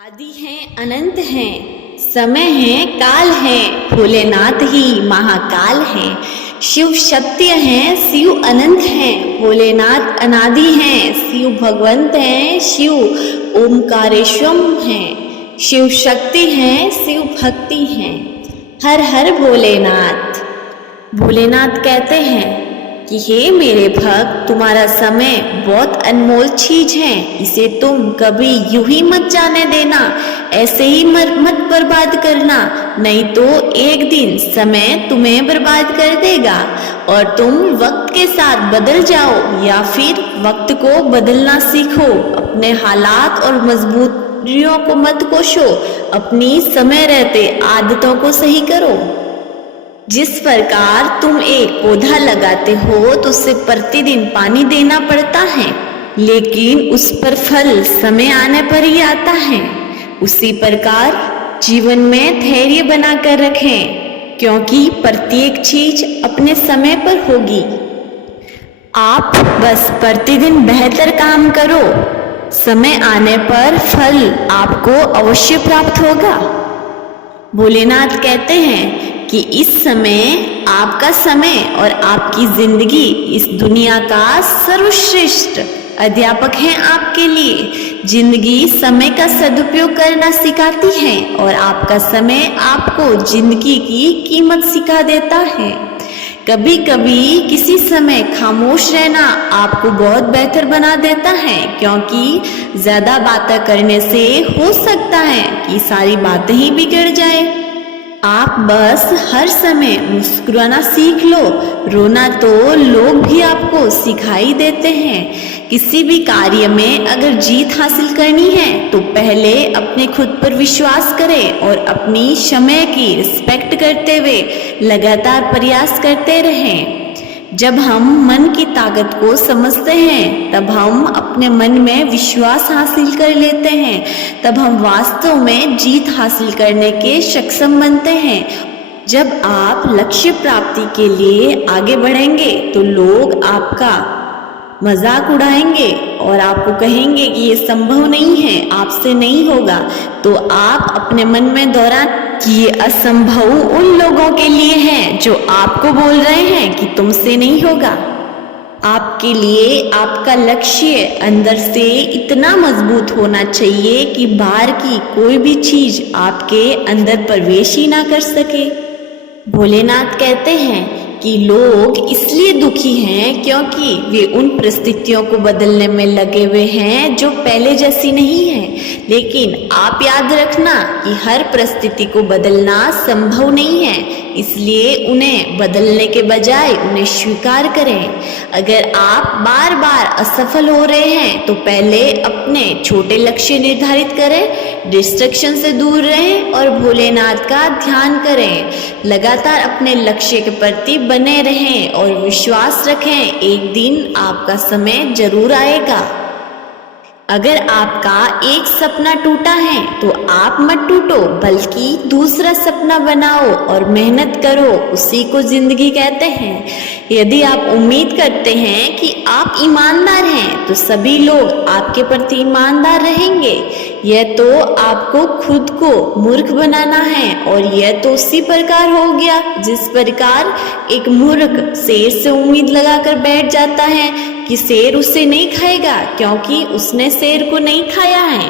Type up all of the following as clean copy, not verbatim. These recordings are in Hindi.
आदि हैं अनंत हैं, समय है काल है, भोलेनाथ ही महाकाल हैं। शिव सत्य हैं, शिव अनंत हैं, भोलेनाथ अनादि हैं। शिव भगवंत हैं, शिव ओमकारेश्वम हैं। शिव शक्ति हैं, शिव भक्ति हैं। हर हर भोलेनाथ। भोलेनाथ कहते हैं कि हे मेरे भक्त, तुम्हारा समय बहुत अनमोल चीज है, इसे तुम कभी यूं ही मत जाने देना, ऐसे ही मत बर्बाद करना, नहीं तो एक दिन समय तुम्हें बर्बाद कर देगा और तुम वक्त के साथ बदल जाओ, या फिर वक्त को बदलना सीखो। अपने हालात और मजबूरियों को मत कोसो, अपनी समय रहते आदतों को सही करो। जिस प्रकार तुम एक पौधा लगाते हो तो उसे प्रतिदिन पानी देना पड़ता है, लेकिन उस पर फल समय आने पर ही आता है। उसी प्रकार जीवन में धैर्य बनाकर रखें, क्योंकि प्रत्येक चीज अपने समय पर होगी। आप बस प्रतिदिन बेहतर काम करो, समय आने पर फल आपको अवश्य प्राप्त होगा। भोलेनाथ कहते हैं कि इस समय आपका समय और आपकी जिंदगी इस दुनिया का सर्वश्रेष्ठ अध्यापक है आपके लिए। जिंदगी समय का सदुपयोग करना सिखाती है और आपका समय आपको जिंदगी की कीमत सिखा देता है। कभी कभी किसी समय खामोश रहना आपको बहुत बेहतर बना देता है, क्योंकि ज्यादा बातें करने से हो सकता है कि सारी बातें ही बिगड़ जाए। आप बस हर समय मुस्कुराना सीख लो, रोना तो लोग भी आपको सिखाई देते हैं। किसी भी कार्य में अगर जीत हासिल करनी है तो पहले अपने खुद पर विश्वास करें और अपनी समय की रिस्पेक्ट करते हुए लगातार प्रयास करते रहें। जब हम मन की ताकत को समझते हैं तब हम अपने मन में विश्वास हासिल कर लेते हैं, तब हम वास्तव में जीत हासिल करने के सक्षम बनते हैं। जब आप लक्ष्य प्राप्ति के लिए आगे बढ़ेंगे तो लोग आपका मजाक उड़ाएंगे और आपको कहेंगे कि ये संभव नहीं है, आपसे नहीं होगा, तो आप अपने मन में दोहराएं कि ये असंभव उन लोगों के लिए है जो आपको बोल रहे हैं कि तुमसे नहीं होगा। आपके लिए आपका लक्ष्य अंदर से इतना मजबूत होना चाहिए कि बाहर की कोई भी चीज आपके अंदर प्रवेश ही ना कर सके। भोलेनाथ कहते हैं कि लोग इसलिए दुखी हैं क्योंकि वे उन परिस्थितियों को बदलने में लगे हुए हैं जो पहले जैसी नहीं है। लेकिन आप याद रखना कि हर परिस्थिति को बदलना संभव नहीं है, इसलिए उन्हें बदलने के बजाय उन्हें स्वीकार करें। अगर आप बार बार असफल हो रहे हैं तो पहले अपने छोटे लक्ष्य निर्धारित करें, डिस्ट्रैक्शन से दूर रहें और भोलेनाथ का ध्यान करें। लगातार अपने लक्ष्य के प्रति बने रहें और विश्वास रखें, एक दिन आपका समय जरूर आएगा। अगर आपका एक सपना टूटा है तो आप मत टूटो, बल्कि दूसरा सपना बनाओ और मेहनत करो, उसी को जिंदगी कहते हैं। यदि आप उम्मीद करते हैं कि आप ईमानदार हैं तो सभी लोग आपके प्रति ईमानदार रहेंगे। यह तो आपको खुद को मूर्ख बनाना है, और यह तो उसी प्रकार हो गया जिस प्रकार एक मूर्ख शेर से उम्मीद लगाकर बैठ जाता है कि शेर उसे नहीं खाएगा, क्योंकि उसने शेर को नहीं खाया है।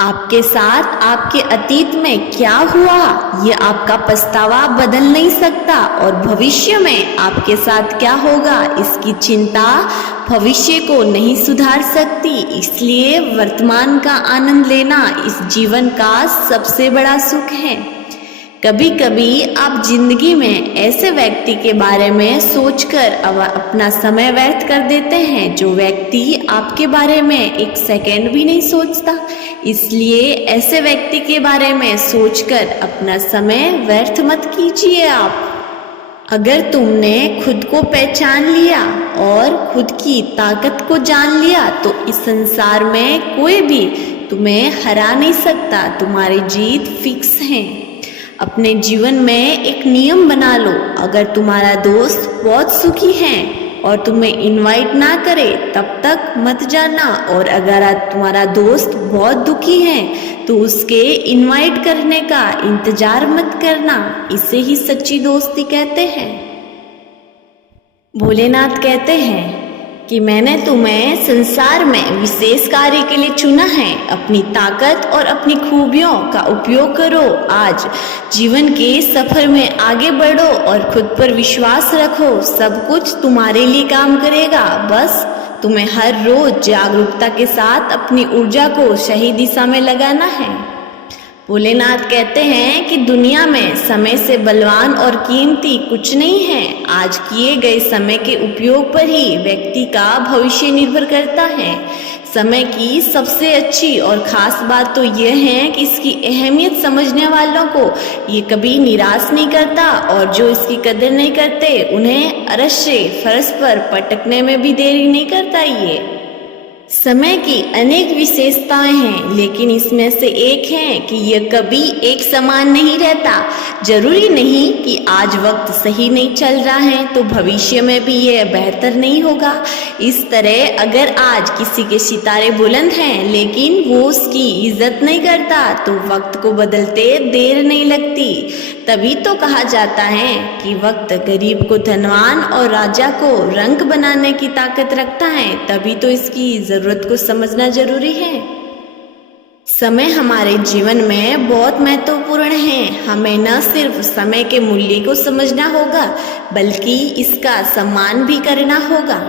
आपके साथ आपके अतीत में क्या हुआ ये आपका पछतावा बदल नहीं सकता, और भविष्य में आपके साथ क्या होगा इसकी चिंता भविष्य को नहीं सुधार सकती। इसलिए वर्तमान का आनंद लेना इस जीवन का सबसे बड़ा सुख है। कभी कभी आप जिंदगी में ऐसे व्यक्ति के बारे में सोचकर अपना समय व्यर्थ कर देते हैं जो व्यक्ति आपके बारे में एक सेकंड भी नहीं सोचता। इसलिए ऐसे व्यक्ति के बारे में सोचकर अपना समय व्यर्थ मत कीजिए। आप अगर तुमने खुद को पहचान लिया और खुद की ताकत को जान लिया तो इस संसार में कोई भी तुम्हें हरा नहीं सकता। तुम्हारी जीत फिक्स है। अपने जीवन में एक नियम बना लो, अगर तुम्हारा दोस्त बहुत सुखी है और तुम्हें इनवाइट ना करे तब तक मत जाना। और अगर तुम्हारा दोस्त बहुत दुखी है तो उसके इनवाइट करने का इंतजार मत करना। इसे ही सच्ची दोस्ती कहते हैं। भोलेनाथ कहते हैं कि मैंने तुम्हें संसार में विशेष कार्य के लिए चुना है। अपनी ताकत और अपनी खूबियों का उपयोग करो। आज जीवन के सफर में आगे बढ़ो और खुद पर विश्वास रखो। सब कुछ तुम्हारे लिए काम करेगा। बस तुम्हें हर रोज जागरूकता के साथ अपनी ऊर्जा को सही दिशा में लगाना है। भोलेनाथ कहते हैं कि दुनिया में समय से बलवान और कीमती कुछ नहीं है। आज किए गए समय के उपयोग पर ही व्यक्ति का भविष्य निर्भर करता है। समय की सबसे अच्छी और खास बात तो यह है कि इसकी अहमियत समझने वालों को ये कभी निराश नहीं करता, और जो इसकी कदर नहीं करते उन्हें अरश्य फर्श पर पटकने में भी देरी नहीं करता। ये समय की अनेक विशेषताएं हैं, लेकिन इसमें से एक है कि यह कभी एक समान नहीं रहता। जरूरी नहीं कि आज वक्त सही नहीं चल रहा है तो भविष्य में भी यह बेहतर नहीं होगा। इस तरह अगर आज किसी के सितारे बुलंद हैं लेकिन वो उसकी इज्जत नहीं करता तो वक्त को बदलते देर नहीं लगती। तभी तो कहा जाता है कि वक्त गरीब को धनवान और राजा को रंक बनाने की ताकत रखता है। तभी तो इसकी जरूरत को समझना जरूरी है। समय हमारे जीवन में बहुत महत्वपूर्ण है। हमें न सिर्फ समय के मूल्य को समझना होगा बल्कि इसका सम्मान भी करना होगा।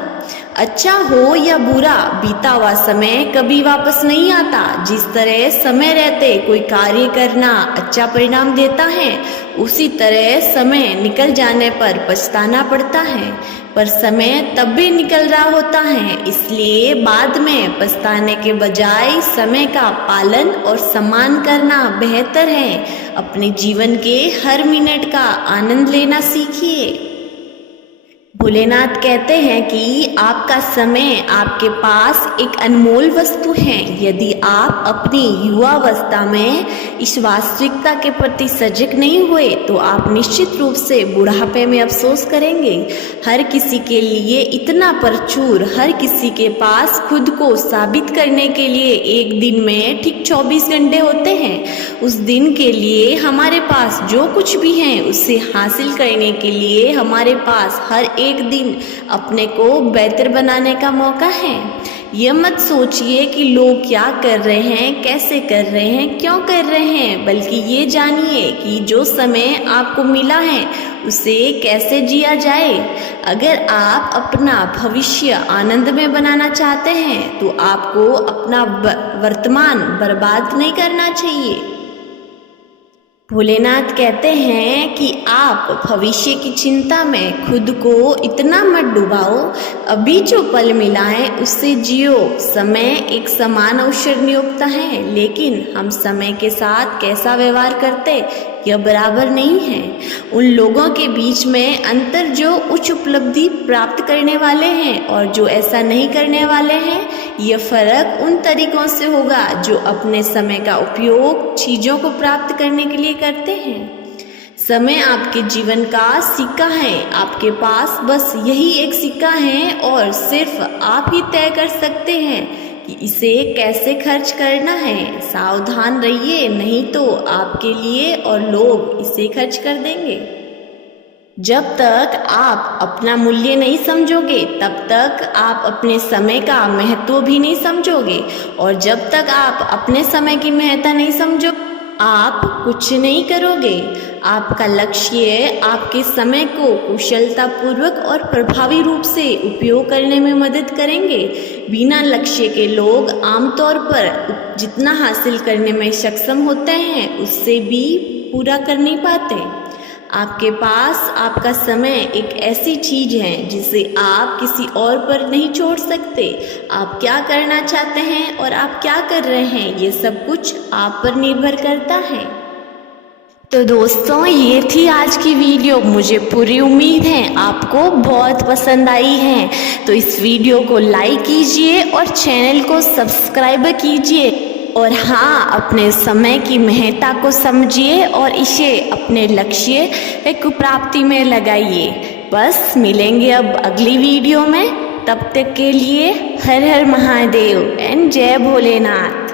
अच्छा हो या बुरा, बीता हुआ समय कभी वापस नहीं आता। जिस तरह समय रहते कोई कार्य करना अच्छा परिणाम देता है, उसी तरह समय निकल जाने पर पछताना पड़ता है। पर समय तब भी निकल रहा होता है, इसलिए बाद में पछताने के बजाय समय का पालन और सम्मान करना बेहतर है। अपने जीवन के हर मिनट का आनंद लेना सीखिए। भोलेनाथ कहते हैं कि आपका समय आपके पास एक अनमोल वस्तु है। यदि आप अपनी युवावस्था में इस वास्तविकता के प्रति सजग नहीं हुए तो आप निश्चित रूप से बुढ़ापे में अफसोस करेंगे। हर किसी के लिए इतना प्रचुर, हर किसी के पास खुद को साबित करने के लिए एक दिन में ठीक 24 घंटे होते हैं। उस दिन के लिए हमारे पास जो कुछ भी है उसे हासिल करने के लिए हमारे पास हर एक दिन अपने को बेहतर बनाने का मौका है। यह मत सोचिए कि लोग क्या कर रहे हैं, कैसे कर रहे हैं, क्यों कर रहे हैं, बल्कि ये जानिए कि जो समय आपको मिला है उसे कैसे जिया जाए। अगर आप अपना भविष्य आनंद में बनाना चाहते हैं तो आपको अपना वर्तमान बर्बाद नहीं करना चाहिए। भोलेनाथ कहते हैं कि आप भविष्य की चिंता में खुद को इतना मत डुबाओ। अभी जो पल मिला है उससे जियो। समय एक समान अवसर नियुक्त है, लेकिन हम समय के साथ कैसा व्यवहार करते यह बराबर नहीं है। उन लोगों के बीच में अंतर जो उच्च उपलब्धि प्राप्त करने वाले हैं और जो ऐसा नहीं करने वाले हैं, यह फर्क उन तरीकों से होगा जो अपने समय का उपयोग चीजों को प्राप्त करने के लिए करते हैं। समय आपके जीवन का सिक्का है। आपके पास बस यही एक सिक्का है और सिर्फ आप ही तय कर सकते हैं कि इसे कैसे खर्च करना है। सावधान रहिए, नहीं तो आपके लिए और लोग इसे खर्च कर देंगे। जब तक आप अपना मूल्य नहीं समझोगे तब तक आप अपने समय का महत्व भी नहीं समझोगे, और जब तक आप अपने समय की महत्ता नहीं समझोगे आप कुछ नहीं करोगे। आपका लक्ष्य आपके समय को कुशलतापूर्वक और प्रभावी रूप से उपयोग करने में मदद करेंगे। बिना लक्ष्य के लोग आमतौर पर जितना हासिल करने में सक्षम होते हैं उससे भी पूरा कर नहीं पाते। आपके पास आपका समय एक ऐसी चीज है जिसे आप किसी और पर नहीं छोड़ सकते। आप क्या करना चाहते हैं और आप क्या कर रहे हैं, ये सब कुछ आप पर निर्भर करता है। तो दोस्तों, ये थी आज की वीडियो। मुझे पूरी उम्मीद है आपको बहुत पसंद आई है। तो इस वीडियो को लाइक कीजिए और चैनल को सब्सक्राइब कीजिए। और हाँ, अपने समय की महत्ता को समझिए और इसे अपने लक्ष्य की प्राप्ति में लगाइए। बस मिलेंगे अब अगली वीडियो में। तब तक के लिए हर हर महादेव एंड जय भोलेनाथ।